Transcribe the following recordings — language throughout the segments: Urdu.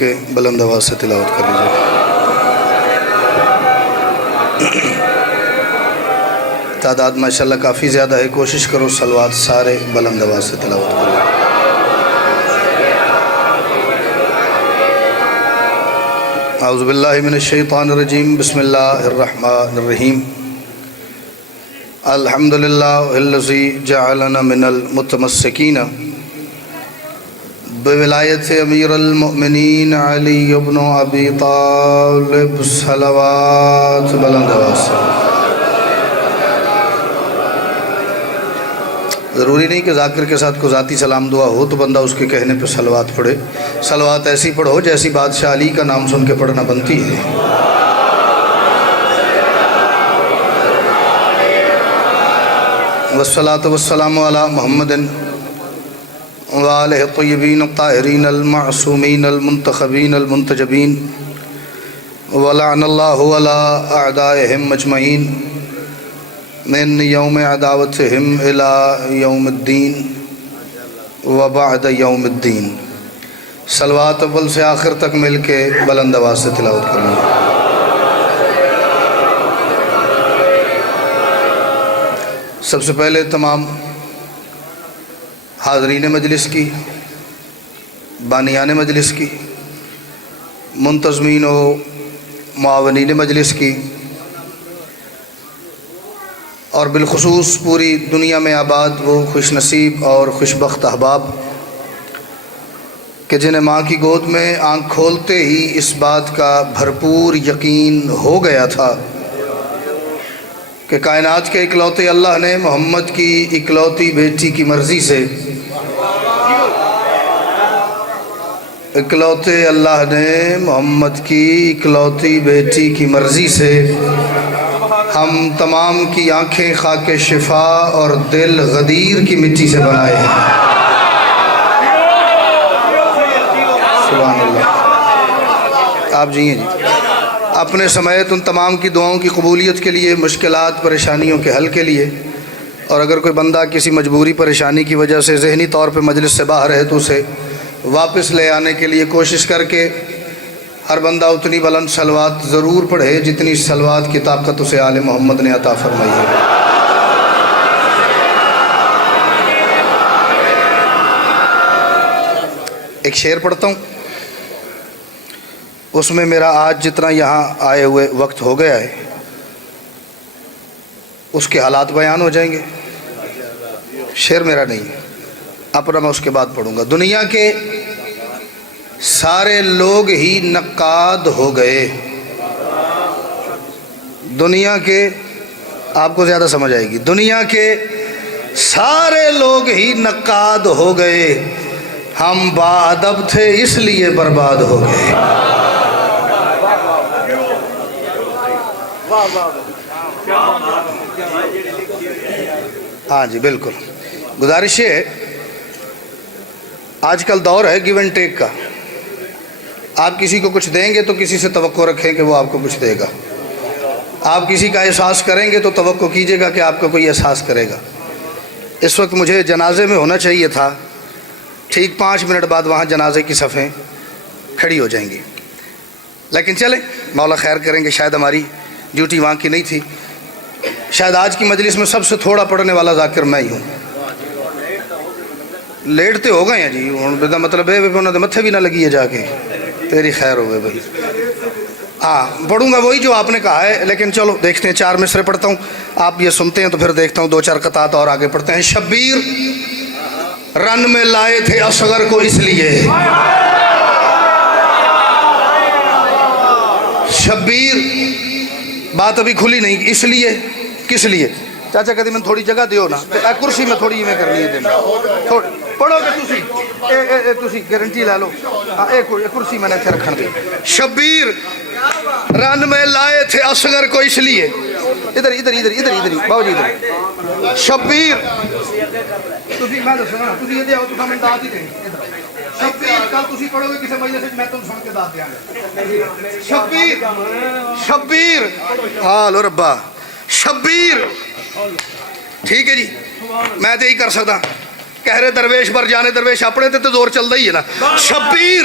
کے بلند آواز سے تلاوت کر لیجیے۔ تعداد ماشاءاللہ کافی زیادہ ہے، کوشش کرو صلوات سارے بلند آواز سے تلاوت کرو۔ اعوذ باللہ من الشیطان الرجیم، بسم اللہ الرحمن الرحیم۔ الحمدللہ الذی جعلنا من المتمسکین بولایت امیر المؤمنین علی بن ابی طالب، صلوات بلند آواز سے۔ ضروری نہیں کہ ذاکر کے ساتھ کوئی ذاتی سلام دعا ہو تو بندہ اس کے کہنے پہ صلوات پڑھے، صلوات ایسی پڑھو جیسی بادشاہ علی کا نام سن کے پڑھنا بنتی ہے۔ والصلاة والسلام علی محمد وآلہ الطیبین الطاہرین المعصومین المنتخبین المنتجبین، ولعن اللہ علی اعدائہم مجمعین من یوم عداوتہم الی یوم الدین وبعد یوم الدین۔ صلوات اول سے آخر تک مل کے بلند آواز سے تلاوت کریں۔ سب سے پہلے تمام حاضرین مجلس کی، بانیان مجلس کی، منتظمین و معاونین مجلس کی، اور بالخصوص پوری دنیا میں آباد وہ خوش نصیب اور خوش بخت احباب کہ جنہیں ماں کی گود میں آنکھ کھولتے ہی اس بات کا بھرپور یقین ہو گیا تھا کہ کائنات کے اکلوتے اللہ نے محمد کی اکلوتی بیٹی کی مرضی سے، اکلوتے اللہ نے محمد کی اکلوتی بیٹی کی مرضی سے ہم تمام کی آنکھیں خاک شفا اور دل غدیر کی مٹی سے بنائے ہیں۔ سبحان اللہ۔ آپ جی اپنے سمیت ان تمام کی دعاؤں کی قبولیت کے لیے، مشکلات پریشانیوں کے حل کے لیے، اور اگر کوئی بندہ کسی مجبوری پریشانی کی وجہ سے ذہنی طور پہ مجلس سے باہر ہے تو اسے واپس لے آنے کے لیے کوشش کر کے ہر بندہ اتنی بلند صلوات ضرور پڑھے جتنی صلوات کی طاقت اسے آل محمد نے عطا فرمائی ہے۔ ایک شعر پڑھتا ہوں، اس میں میرا آج جتنا یہاں آئے ہوئے وقت ہو گیا ہے اس کے حالات بیان ہو جائیں گے۔ شعر میرا نہیں ہے، اپنا میں اس کے بعد پڑھوں گا۔ دنیا کے سارے لوگ ہی نقاد ہو گئے، دنیا کے، آپ کو زیادہ سمجھ آئے گی، دنیا کے سارے لوگ ہی نقاد ہو گئے، ہم باادب تھے اس لیے برباد ہو گئے۔ ہاں جی بالکل، گزارش ہے، آج کل دور ہے گیو اینڈ ٹیک کا۔ آپ کسی کو کچھ دیں گے تو کسی سے توقع رکھیں کہ وہ آپ کو کچھ دے گا، آپ کسی کا احساس کریں گے تو توقع کیجئے گا کہ آپ کا کوئی احساس کرے گا۔ اس وقت مجھے جنازے میں ہونا چاہیے تھا، ٹھیک 5 منٹ بعد وہاں جنازے کی صفیں کھڑی ہو جائیں گی، لیکن چلیں مولا خیر کریں گے، شاید ہماری ڈیوٹی وہاں کی نہیں تھی، شاید آج کی مجلس میں سب سے تھوڑا پڑھنے والا ذاکر میں ہی ہوں۔ لیٹ تے ہو گئے ہیں جی، مطلب ہے انہوں نے متھے بھی نہ لگی ہے جا کے، تیری خیر ہو گئے بھائی۔ ہاں پڑھوں گا وہی جو آپ نے کہا ہے، لیکن چلو دیکھتے ہیں، 4 مصرے پڑھتا ہوں، آپ یہ سنتے ہیں تو پھر دیکھتا ہوں 2-4 قطعات اور آگے پڑھتے ہیں۔ شبیر رن میں لائے تھے اصغر کو اس لیے، شبیر بات ابھی کھلی نہیں، اس لیے کس لیے؟ چاچا کہتے میں تھوڑی جگہ دیو نا، کرسی میں تھوڑی میں کرنی ہے دینا، پڑھو کہ تسی گارنٹی لے لو، کرسی میں نے اتنے رکھن دے۔ شبیر رن میں لائے تھے اصغر کو اس لیے، ادھر ادھر ادھر ادھر ادھر باو جی ادھر۔ شبیر تسی میں دسو نا، تسی یہ دیو تو میں داد ہی دیں۔ شبیر کل تسی پڑھو گے کسی مجلس میں تم سن کے داد دیاں گے۔ شبیر شبیر حالو ربا، شبیر ٹھیک ہے جی، میں تو یہی کر سکتا، کہہ رہے درویش بر جانے درویش اپنے تے تو زور چل رہی ہے نا۔ شبیر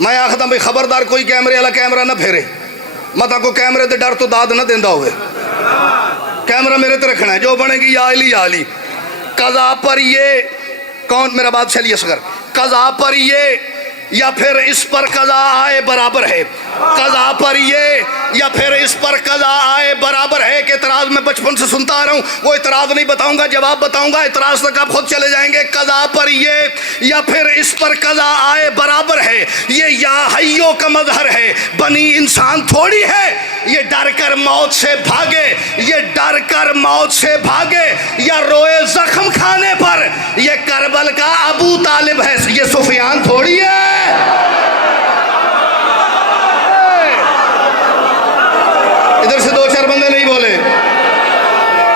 میں آخدا بھائی خبردار کوئی کیمرے والا کیمرہ نہ پھیرے، مت کو کیمرے تے ڈر تو داد نہ دیندا ہوئے، کیمرہ میرے تے رکھنا ہے، جو بنے گی یا علی یا علی۔ قضا پر یہ کون، میرا بات چلیے اصغر، قضا پر یہ یا پھر اس پر قضا آئے برابر ہے، قضا پر یہ یا پھر اس پر قضا آئے برابر ہے کہ اعتراض میں بچپن سے سنتا آ رہا ہوں، وہ اعتراض نہیں بتاؤں گا، جواب بتاؤں گا، اعتراض تک آپ خود چلے جائیں گے۔ قضا پر یہ یا پھر اس پر قضا آئے برابر ہے، یہ یا حیوں کا مظہر ہے، بنی انسان تھوڑی ہے یہ ڈر کر موت سے بھاگے، یہ ڈر کر موت سے بھاگے، یا روئے زخم کھانے پر یہ کربل کا ابو طالب ہے، یہ سفیان تھوڑی ہے۔ ادھر سے دو چار بندے نہیں بولے،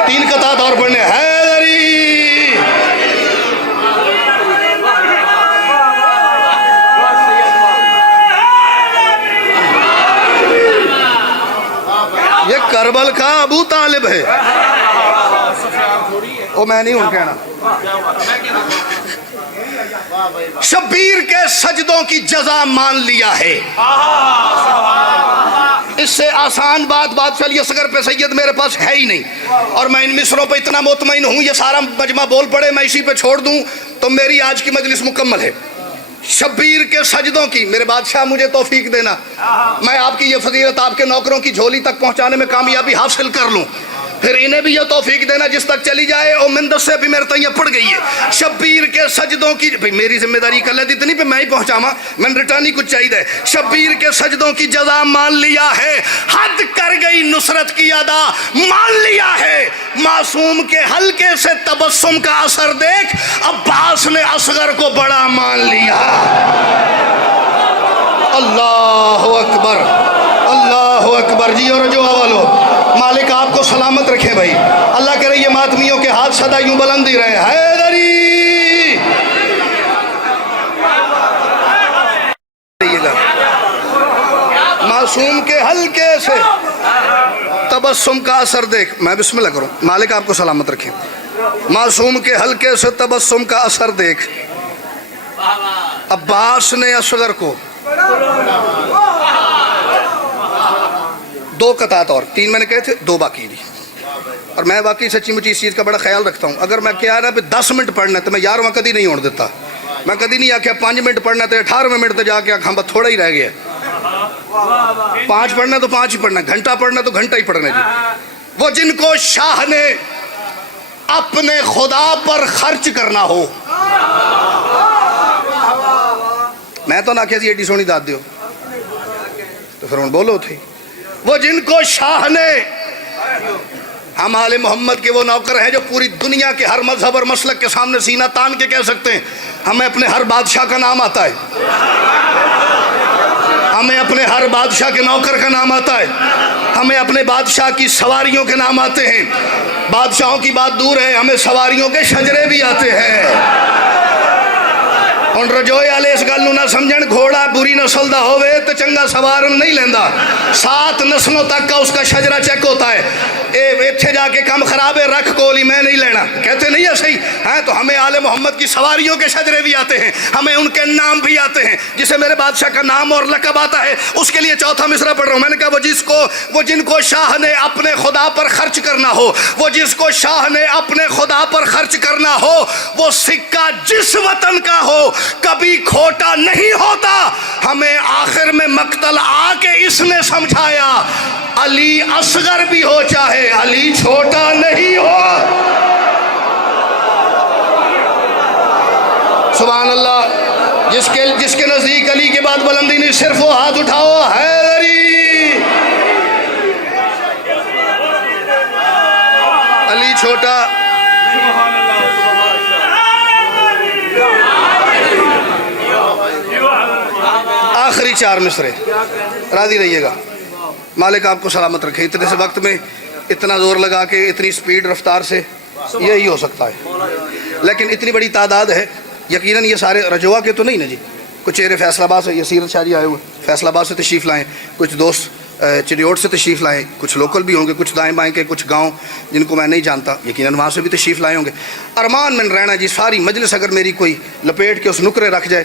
تین قطعات اور پڑھنے، حیدری۔ یہ کربل کا ابو طالب ہے، وہ میں نہیں ہوں کہنا۔ شبیر کے سجدوں کی جزا مان لیا ہے، اس سے آسان بات چلیے اصغر پہ سید میرے پاس ہے ہی نہیں، اور میں ان مصروں پہ اتنا مطمئن ہوں، یہ سارا مجمع بول پڑے میں اسی پہ چھوڑ دوں تو میری آج کی مجلس مکمل ہے۔ شبیر کے سجدوں کی، میرے بادشاہ مجھے توفیق دینا، میں آپ کی یہ فضیلت آپ کے نوکروں کی جھولی تک پہنچانے میں کامیابی حاصل کر لوں، پھر انہیں بھی یہ توفیق دینا جس تک چلی جائے او مندس سے بھی میرے تیہ پڑ گئی ہے۔ شبیر کے سجدوں کی، میری ذمہ داری کر لیتی اتنی پہ میں ہی پہنچاما، میں نے ریٹرن ہی کچھ چاہیے ہے۔ شبیر کے سجدوں کی جزا مان لیا ہے، حد کر گئی نصرت کی ادا مان لیا ہے، معصوم کے حلقے سے تبسم کا اثر دیکھ عباس نے اصغر کو بڑا مان لیا۔ اللہ اکبر، اللہ اکبر جی، اور جو والو مالک آپ کو سلامت رکھے بھائی، اللہ کرے یہ ماتمیوں کے ہاتھ صدا یوں بلند ہی رہے۔ حیدری معصوم کے حلقے سے تبسم کا اثر دیکھ، میں بسم اللہ کروں، مالک آپ کو سلامت رکھے، معصوم کے حلقے سے تبسم کا اثر دیکھ عباس نے اصغر کو دو قطعات اور، تین میں نے کہے تھے، دو باقی دی، اور میں باقی سچی مچی اس چیز کا بڑا خیال رکھتا ہوں، اگر میں کیا نا 10 منٹ پڑھنا ہے تو میں 11واں کدی نہیں ہونے دیتا، میں کدی نہیں آکھیا 5 منٹ پڑھنا ہے تو 18ویں منٹ تے جا کے آکھاں بس تھوڑا ہی رہ گیا، 5 پڑھنا تو 5 ہی پڑھنا، گھنٹہ پڑھنا تو گھنٹہ ہی پڑھنا جی۔ وہ جن کو شاہ نے اپنے خدا پر خرچ کرنا ہو، میں تو نہ کہتی ایڈی سونی داد دیو تو پھر ان بولو تھی، وہ جن کو شاہ نے، ہم آل محمد کے وہ نوکر ہیں جو پوری دنیا کے ہر مذہب اور مسلک کے سامنے سینہ تان کے کہہ سکتے ہیں ہمیں اپنے ہر بادشاہ کا نام آتا ہے، ہمیں اپنے ہر بادشاہ کے نوکر کا نام آتا ہے، ہمیں اپنے بادشاہ کی سواریوں کے نام آتے ہیں، بادشاہوں کی بات دور ہے، ہمیں سواریوں کے شجرے بھی آتے ہیں۔ ان رجوئے والے اس گل نہ سمجھن گھوڑا بری نسل دا ہوئے تو چنگا سوارن نہیں لیندہ، 7 نسلوں تک کا اس کا شجرہ چیک ہوتا ہے، ایتھے جا کے کم خراب ہے رکھ کولی میں نہیں لینا، کہتے نہیں ہے صحیح ہے، تو ہمیں آل محمد کی سواریوں کے شجرے بھی آتے ہیں، ہمیں ان کے نام بھی آتے ہیں، جسے میرے بادشاہ کا نام اور لقب آتا ہے اس کے لیے چوتھا مصرع پڑھ رہا ہوں، میں نے کہا وہ جن کو شاہ نے اپنے خدا پر خرچ کرنا ہو، وہ جس کو شاہ نے اپنے خدا پر خرچ کرنا ہو، وہ سکہ جس وطن کا ہو کبھی کھوٹا نہیں ہوتا، ہمیں آخر میں مقتل آ کے اس نے سمجھایا علی اصغر بھی ہو چاہے علی چھوٹا نہیں ہو۔ سبحان اللہ، جس کے نزدیک علی کے بعد بلندی نہیں، صرف وہ ہاتھ اٹھاؤ، حیدری علی چھوٹا۔ آخری 4 مصرے راضی رہیے گا، مالک آپ کو سلامت رکھے، اتنے سے وقت میں اتنا زور لگا کے اتنی سپیڈ رفتار سے یہی ہو سکتا ہے، لیکن اتنی بڑی تعداد ہے، یقیناً یہ سارے رجوع کے تو نہیں نا جی، کچھ چہرے فیصل آباد سے، یہ سیرت شاہ جی آئے ہوئے فیصل آباد سے تشریف لائیں، کچھ دوست چریوٹ سے تشریف لائیں، کچھ لوکل بھی ہوں گے، کچھ دائیں بائیں کے، کچھ گاؤں جن کو میں نہیں جانتا، یقیناً وہاں سے بھی تشریف لائے ہوں گے۔ ارمان میں رہنا جی، ساری مجلس اگر میری کوئی لپیٹ کے اس نکرے رکھ جائے